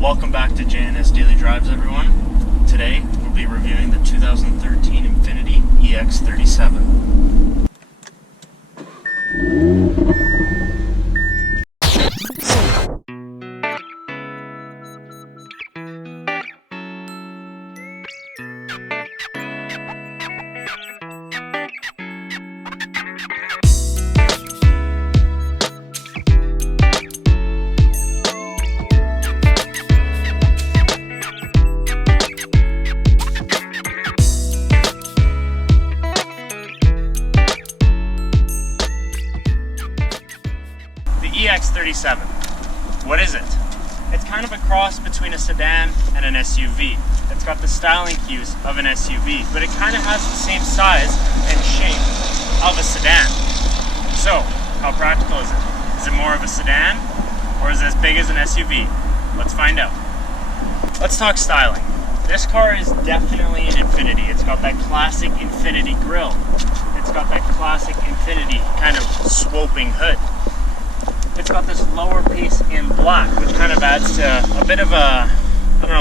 Welcome back to JNS Daily Drives, everyone. Today, we'll be reviewing the 2013 Infiniti Ex37. Ex37. What is it? It's kind of a cross between a sedan and an SUV. It's got the styling cues of an SUV, but it kind of has the same size and shape of a sedan. So, how practical is it? Is it more of a sedan, or is it as big as an SUV? Let's find out. Let's talk styling. This car is definitely an Infiniti. It's got that classic Infiniti grille. It's got that classic Infiniti kind of sloping hood. It's got this lower piece in black, which kind of adds to a bit of a,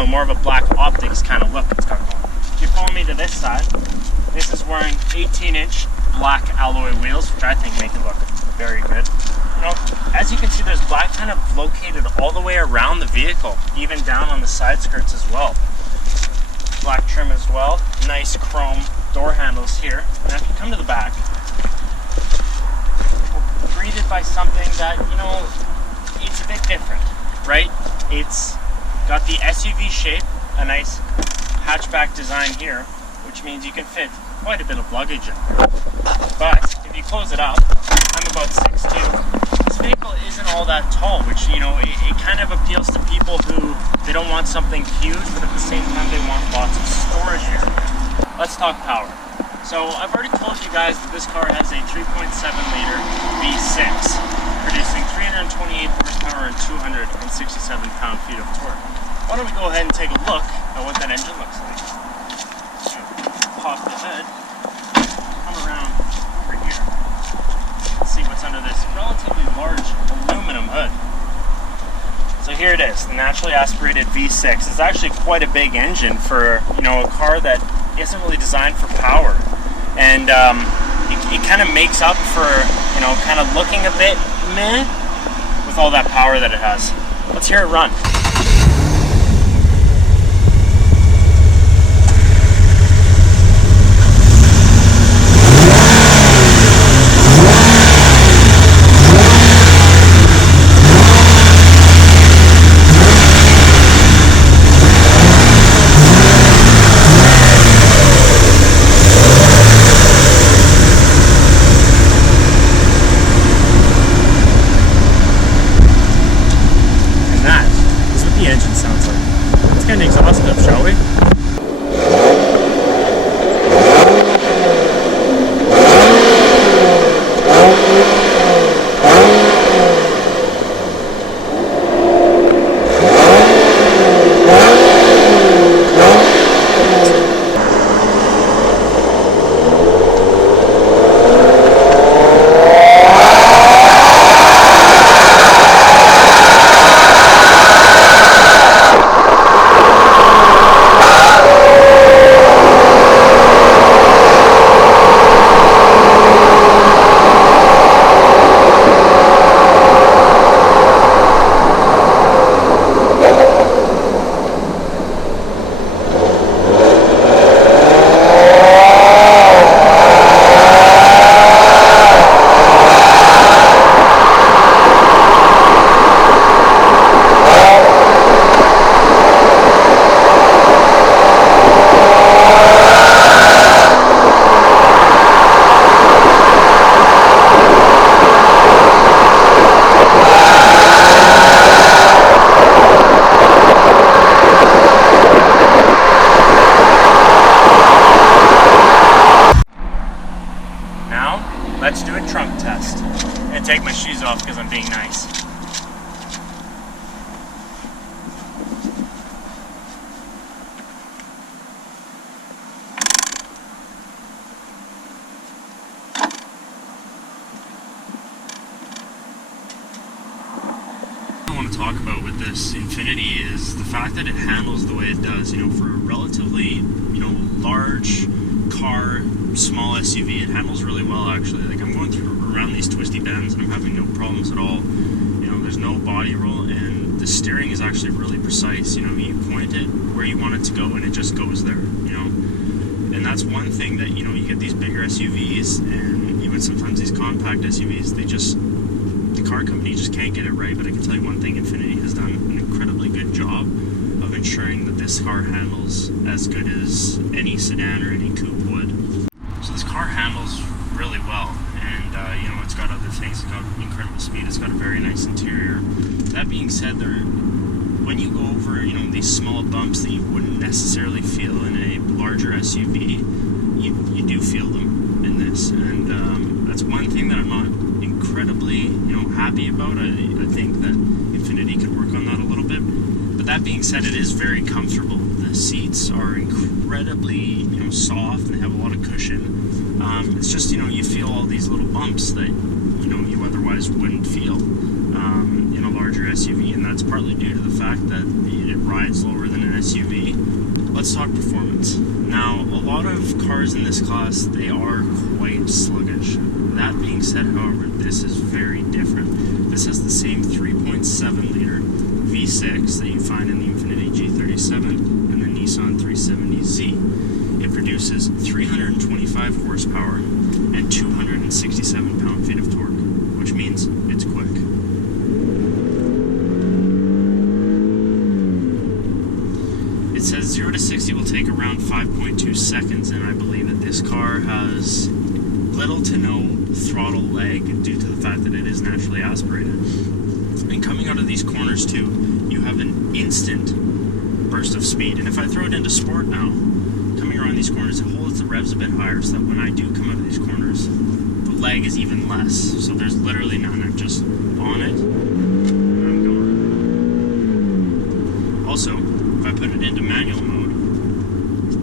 more of a black optics kind of look it's got going. If you follow me to this side, this is wearing 18-inch black alloy wheels, which I think make it look very good. As you can see, there's black kind of located all the way around the vehicle, even down on the side skirts as well. Black trim as well, nice chrome door handles here. And if you come to the back, greeted by something that, it's a bit different, right? It's got the SUV shape, a nice hatchback design here, which means you can fit quite a bit of luggage in. But if you close it up, I'm about 6'2". This vehicle isn't all that tall, which, it kind of appeals to people who, they don't want something huge, but at the same time they want lots of storage area. Let's talk power. So I've already told you guys that this car has a 3.7-liter V6, producing 328 horsepower and 267 pound-feet of torque. Why don't we go ahead and take a look at what that engine looks like. Pop the hood, come around over here, and see what's under this relatively large aluminum hood. So here it is, the naturally aspirated V6. It's actually quite a big engine for, a car that isn't really designed for power. And it kind of makes up for, kind of looking a bit meh with all that power that it has. Let's hear it run. Getting exhaustive, shall we? Let's do a trunk test. I'm gonna take my shoes off because I'm being nice. I want to talk about with this Infiniti is the fact that it handles the way it does. You know, for a relatively, you know, large car, small SUV, it handles really well actually. Like, I'm going through around these twisty bends and I'm having no problems at all. You know, there's no body roll, and the steering is actually really precise. You know, you point it where you want it to go and it just goes there, you know. And that's one thing that, you know, you get these bigger SUVs and even sometimes these compact SUVs, the car company just can't get it right. But I can tell you one thing, Infiniti has done an incredibly good job of ensuring that this car handles as good as any sedan or any coupe would. So this car handles really well, and you know, it's got other things. It's got incredible speed. It's got a very nice interior. That being said, when you go over, you know, these small bumps that you wouldn't necessarily feel in a larger SUV, you do feel them in this, and that's one thing that I'm not incredibly, you know, happy about. I think that Infiniti could work on that a little bit. But that being said, it is very comfortable. The seats are incredibly, you know, soft, and they have a lot of cushion. It's just, you know, you feel all these little bumps that, you know, you otherwise wouldn't feel in a larger SUV, and that's partly due to the fact that it rides lower than an SUV. Let's talk performance. Now, a lot of cars in this class, they are quite sluggish. That being said, however, this is very different. This has the same 3.7 liter V6 that you find in the Infiniti G37 and the Nissan 370Z. It produces 325 horsepower and 267 pound-feet of torque, which means it's quick. It says 0 to 60 will take around 5.2 seconds, and I believe that this car has little to no throttle lag due to the fact that it is naturally aspirated. And coming out of these corners too, you have an instant burst of speed. And if I throw it into sport now, coming around these corners, it holds the revs a bit higher so that when I do come out of these corners, the lag is even less. So there's literally none. I'm just on it and I'm going. Also, if I put it into manual mode,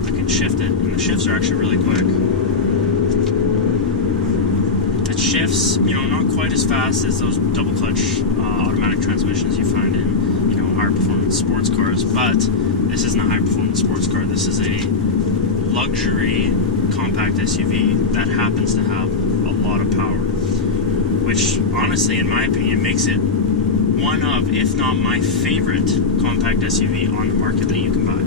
I can shift it, and the shifts are actually really quick. It shifts, you know, not quite as fast as those double clutch automatic transmissions you find in, you know, higher performance sports cars, but this isn't a high performance sports car. This is a luxury compact SUV that happens to have a lot of power, which honestly, in my opinion, makes it one of, if not my favorite compact SUV on the market that you can buy.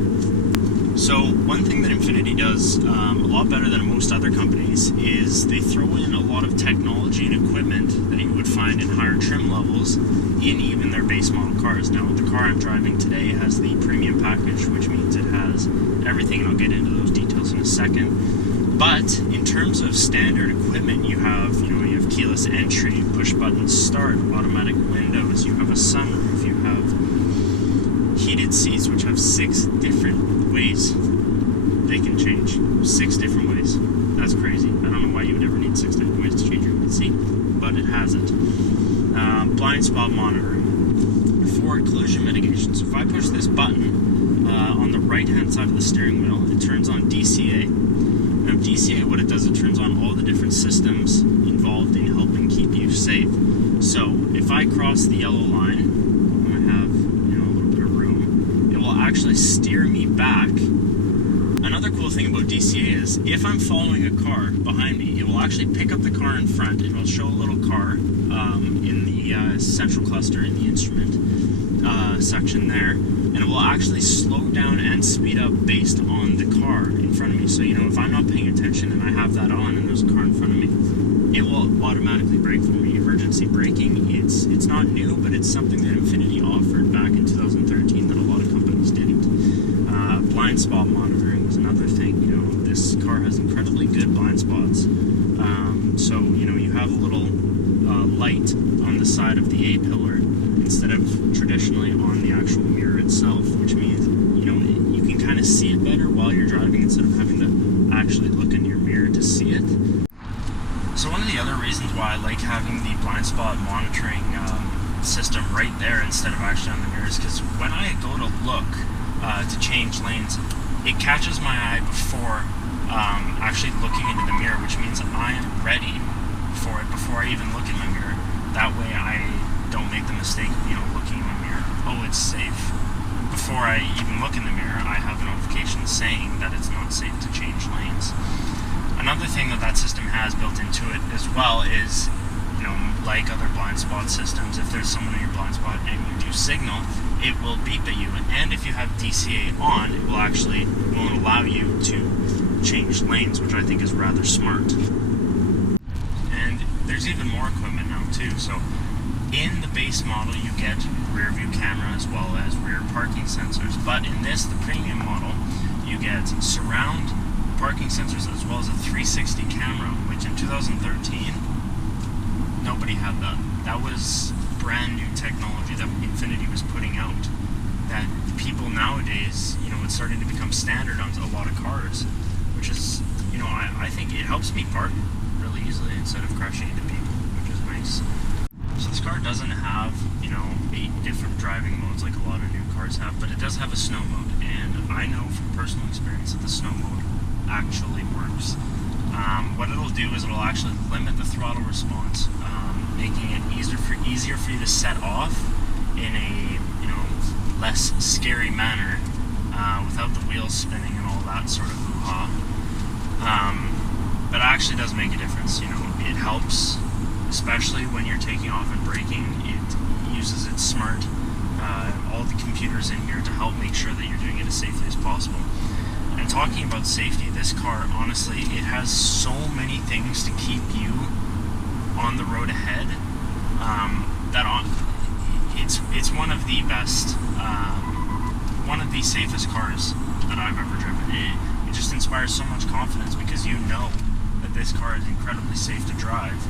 So one thing that Infiniti does a lot better than most other companies is they throw in a lot of technology and equipment that you would find in higher trim levels in even their base model cars. Now, the car I'm driving today has the premium package, which means it has everything, and I'll get into those details in a second. But in terms of standard equipment, you have keyless entry, push button start, automatic windows, you have a sunroof, you have heated seats, which have 6 different ways they can change. 6 different ways. That's crazy. I don't know why you would ever need 6 different ways to change your heated seat, but it has it. Blind spot monitoring, forward collision mitigation. So if I push this button on the right hand side of the steering wheel, it turns on DCA. Now DCA, what it does, it turns on all the different systems involved in helping keep you safe. So if I cross the yellow line, and I have, you know, a little bit of room, it will actually steer me back. Another cool thing about DCA is if I'm following a car behind me, it will actually pick up the car in front. It will show a little car in the central cluster in the instrument section there, and it will actually slow down and speed up based on the car in front of me. So, you know, if I'm not paying attention and I have that on and there's a car in front of me, it will automatically brake for me. Emergency braking, it's not new, but it's something that Infiniti offered back in 2013 that a lot of companies didn't. Blind spot monitoring was another thing. You know, this car has incredibly good blind spots. So, you know, you have a little light on the side of the A-pillar instead of traditionally on the actual mirror itself, which means, you know, you can kind of see it better while you're driving instead of having to actually look in your mirror to see it. So one of the other reasons why I like having the blind spot monitoring system right there instead of actually on the mirror is because when I go to look to change lanes, it catches my eye before actually looking into the mirror, which means I am ready for it before I even look in my mirror. That way I don't make the mistake of, you know, looking in my mirror. oh, it's safe, before I even look in the mirror, I have a notification saying that it's not safe to change lanes. Another thing that system has built into it as well is, like other blind spot systems, if there's someone in your blind spot and you do signal, it will beep at you. And if you have DCA on, it won't allow you to change lanes, which I think is rather smart. And there's even more equipment now too. So in the base model, you get rear view camera as well as rear parking sensors. But in the premium model, you get surround parking sensors as well as a 360 camera, which in 2013, nobody had that. That was brand new technology that Infiniti was putting out. That people nowadays, it's starting to become standard on a lot of cars, which is, I think it helps me park really easily instead of crashing into people, which is nice. So this car doesn't have, 8 different driving modes like a lot of new cars have, but it does have a snow mode, and I know from personal experience that the snow mode actually works. What it'll do is it'll actually limit the throttle response, making it easier for you to set off in a less scary manner without the wheels spinning and all that sort of hoo-ha. But it actually does make a difference. It helps, especially when you're taking off and braking. It uses its smart, all the computers in here to help make sure that you're doing it as safely as possible. And talking about safety, this car, honestly, it has so many things to keep you on the road ahead. It's one of the best, one of the safest cars that I've ever driven. It just inspires so much confidence because you know that this car is incredibly safe to drive.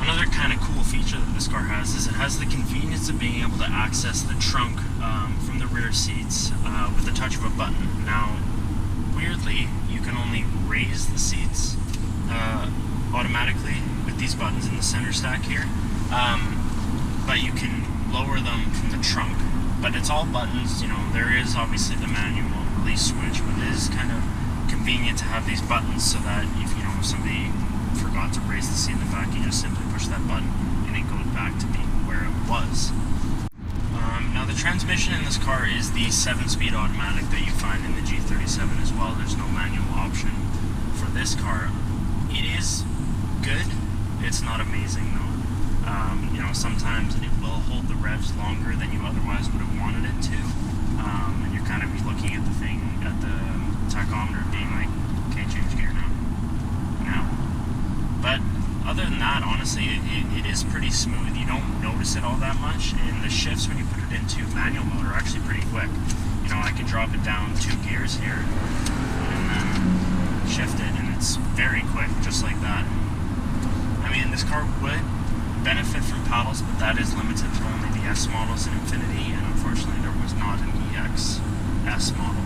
Another kind of cool feature that this car has is it has the convenience of being able to access the trunk from the rear seats with the touch of a button. Now, weirdly, you can only raise the seats automatically with these buttons in the center stack here, but you can lower them from the trunk. But it's all buttons. There is obviously the manual release switch, but it is kind of convenient to have these buttons so that if somebody forgot to raise the seat in the back, you just simply push that button and it goes back to being where it was. Now the transmission in this car is the 7-speed automatic that you find in the G37 as well. There's no manual option for this car. It is good. It's not amazing though. Sometimes it will hold the revs longer than you otherwise would have wanted it to. And you're kind of looking at the thing, at the tachometer being like, okay, change gear now. But other than that, honestly, it is pretty smooth. You don't notice it all that much, and the shifts when you put it into manual mode are actually pretty quick. I can drop it down 2 gears here, and then shift it, and it's very quick, just like that. This car would benefit from paddles, but that is limited to only the S models in Infiniti, and unfortunately there was not an EX S model.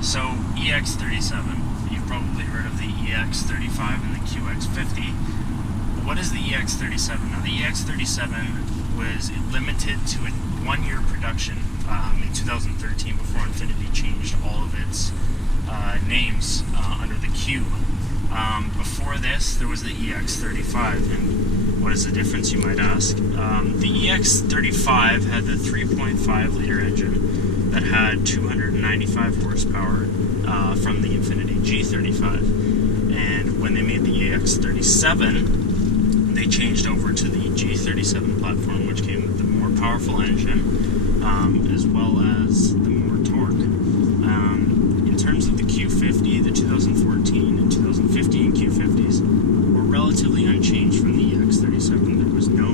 So, EX37. You've probably heard of the EX35 and the QX50. But what is the EX37? Now, the EX37 was limited to a 1-year production in 2013 before Infiniti changed all of its names under the Q. Before this, there was the EX35, and what is the difference, you might ask? The EX35 had the 3.5-liter engine that had 295 horsepower from the Infiniti G35. And when they made the EX37, they changed over to the G37 platform, which came with the more powerful engine, as well as the more torque. In terms of the Q50, the 2014 and 2015 Q50s were relatively unchanged from the EX37. There was no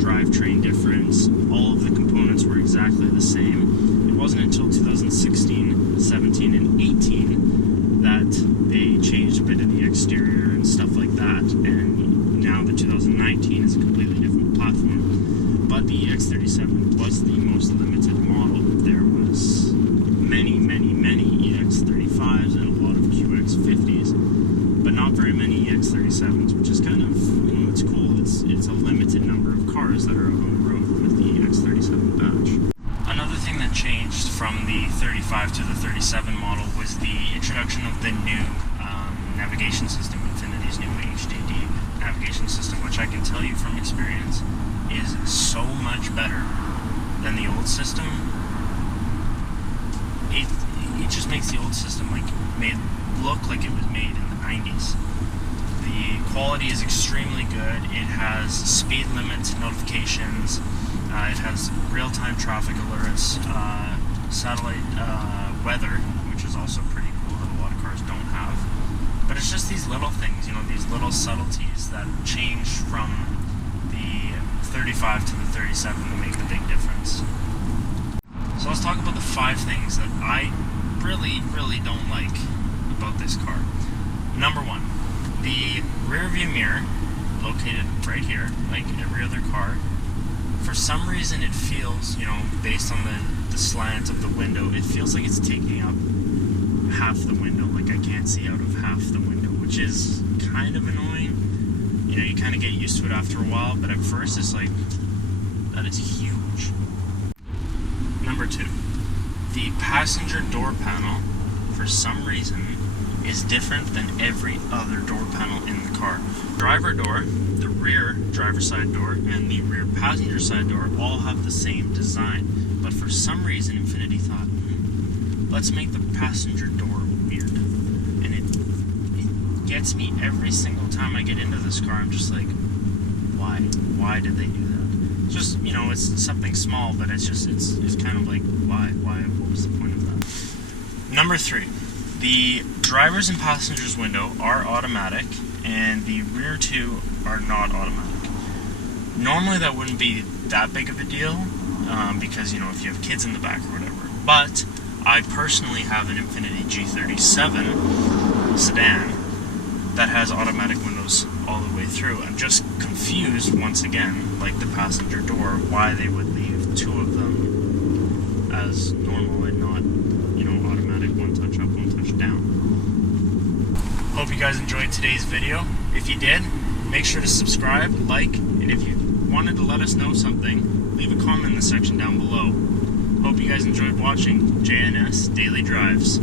drivetrain difference. All of the components were exactly the same. It wasn't until 2016, 17, and 18 that they changed a bit of the exterior and stuff like that. And now the 2019 is a completely different platform. But the EX37 was the most limited model. There was many EX35s and a lot of QX50s, but not very many EX37s, which is kind of, it's cool. It's a limited number of cars that are out on the road with the EX37 badge. Another thing that changed from the 35 to the 37 model was the introduction of the new navigation system, Infiniti's new HDD navigation system, which I can tell you from experience is so much better than the old system, it just makes the old system like made look like it was made in the 90s. The quality is extremely good. It has speed limits notifications. It has real-time traffic alerts, satellite weather, which is also pretty cool that a lot of cars don't have. But it's just these little things, these little subtleties that change from the 35 to the 37 that make the big difference. So let's talk about the 5 things that I really, really don't like about this car. Number 1, the rear view mirror, located right here, like every other car. For some reason it feels, based on the slant of the window, it feels like it's taking up half the window, like I can't see out of half the window, which is kind of annoying. You kind of get used to it after a while, but at first it's like, that is huge. Number 2, the passenger door panel, for some reason, is different than every other door panel in the car. Driver door, the rear driver side door, and the rear passenger side door all have the same design. But for some reason, Infiniti thought, let's make the passenger door weird. And it gets me every single time I get into this car. I'm just like, why? Why did they do that? It's just, it's something small, but it's kind of like, why? What was the point of that? Number 3, the driver's and passenger's window are automatic, and the rear 2 are not automatic. Normally that wouldn't be that big of a deal, because, if you have kids in the back or whatever. But I personally have an Infiniti G37 sedan that has automatic windows all the way through. I'm just confused, once again, like the passenger door, why they would leave 2 of them as normal and not, automatic, one touch up, one touch down. Hope you guys enjoyed today's video. If you did, make sure to subscribe, like, and if you wanted to let us know something, leave a comment in the section down below. Hope you guys enjoyed watching JNS Daily Drives.